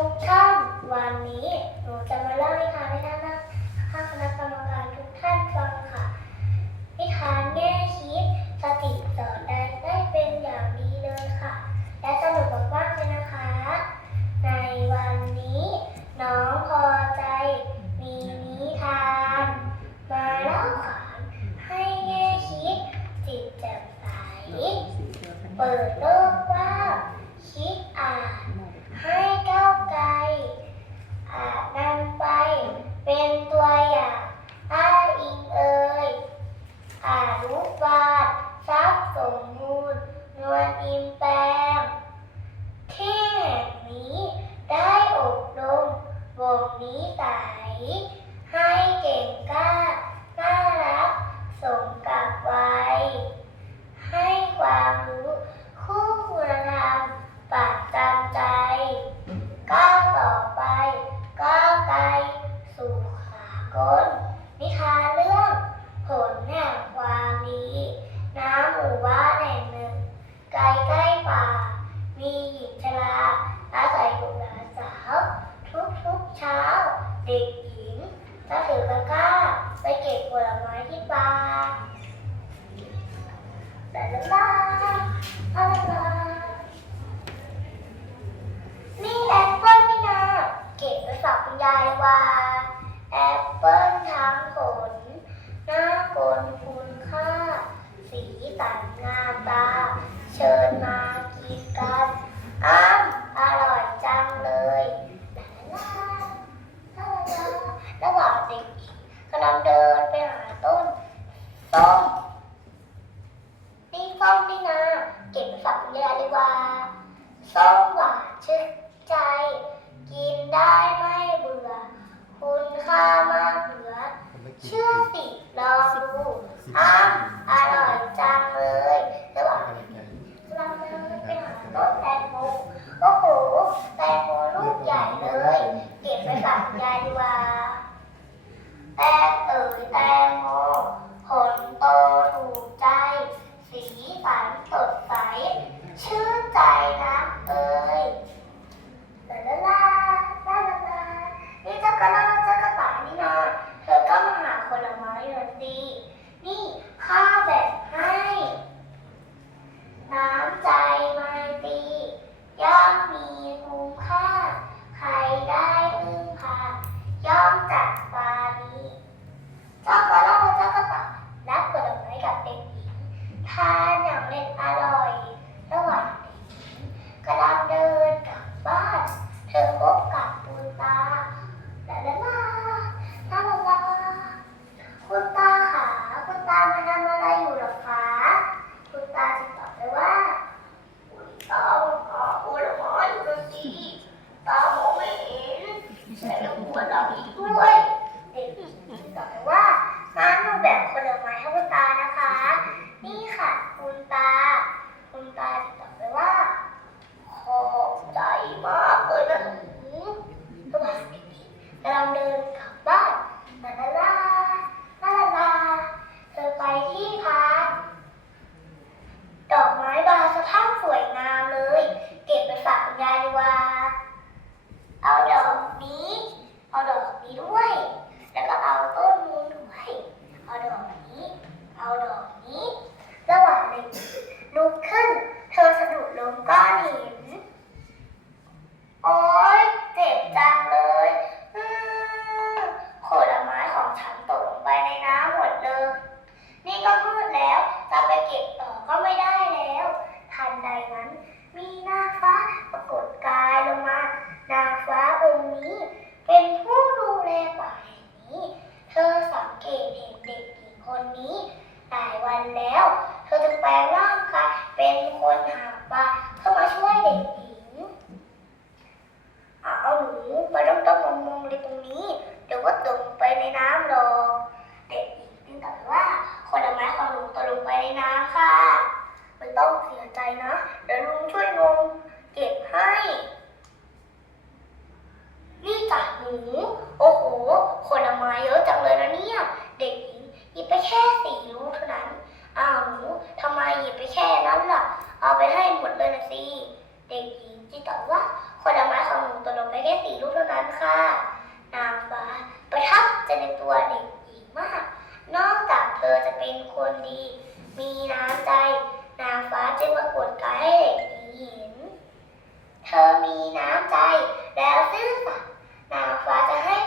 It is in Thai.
không? นิทานเรื่องผลแห่งความดีน้ำหมู่บ้านแห่งหนึ่ง ไกลใกล้ป่า มีหญิงชราอาศัยอยู่กับสาว ทุกๆเช้า เด็ก สันนาตาเชิญมากินกันอ้ามอร่อยจังเลยลาลาลาระหว่างเด็กอีกกำลังเดินไปหาต้นต้นนี่ต้นนี่นะเก็บฝักยาดีกว่าส้มหวานชื่นใจ กินได้ไม่เบื่อ คุณค่ามากเหลือ เชื่อสิลองดูอ้ามอร่อย จังเลยแะหว่างระหว่างเลยไปหาต้นแตงโมโอ้โหแตง มีภูมิภาคใครได้พึ่งพาย่อมจักปานี้เจ้ากระรอกเจ้ากระต่ายนักกระโดดไม้กับเด็กหญิงทานอย่างเล็ดอร่อย หัวเราอีกด้วยแต่ว่าน้าหนูแบ่งผลไม้ให้พ่อตานะ นั้น มีนางฟ้าปรากฏกายลงมา นางฟ้าองค์นี้ เป็นผู้ดูแลป่าแห่งนี้ เธอสังเกตเห็นเด็กหญิงคนนี้หลายวันแล้ว เธอจึงแปลงร่างกายเป็นคนหาปลาเพื่อมาช่วยเด็กหญิง เอาหนูมาต้องต้องมองๆเลยตรงนี้เดี๋ยวก็ตก หโอ้โหคผลไม้เยอะจังเลยนะเนี่ย เด็กหญิงหยิบไปแค่สี่ลูกเท่านั้น อ้าวหนูทำไมหยิบไปแค่นั้นล่ะ เอาไปให้หมดเลยนะสิ เด็กหญิงจีตอบว่าคผลไม้ของหนูตกลงไปแค่สี่ลูกเท่านั้นค่ะ นางฟ้าประทับใจในตัวเด็กหญิงมาก นอกจากเธอจะเป็นคนดี มีน้ำใจ นางฟ้าจึงมากดกายให้เด็กหญิงห็น เธอมีน้ำใจแล้วซื่อสัตย์ นา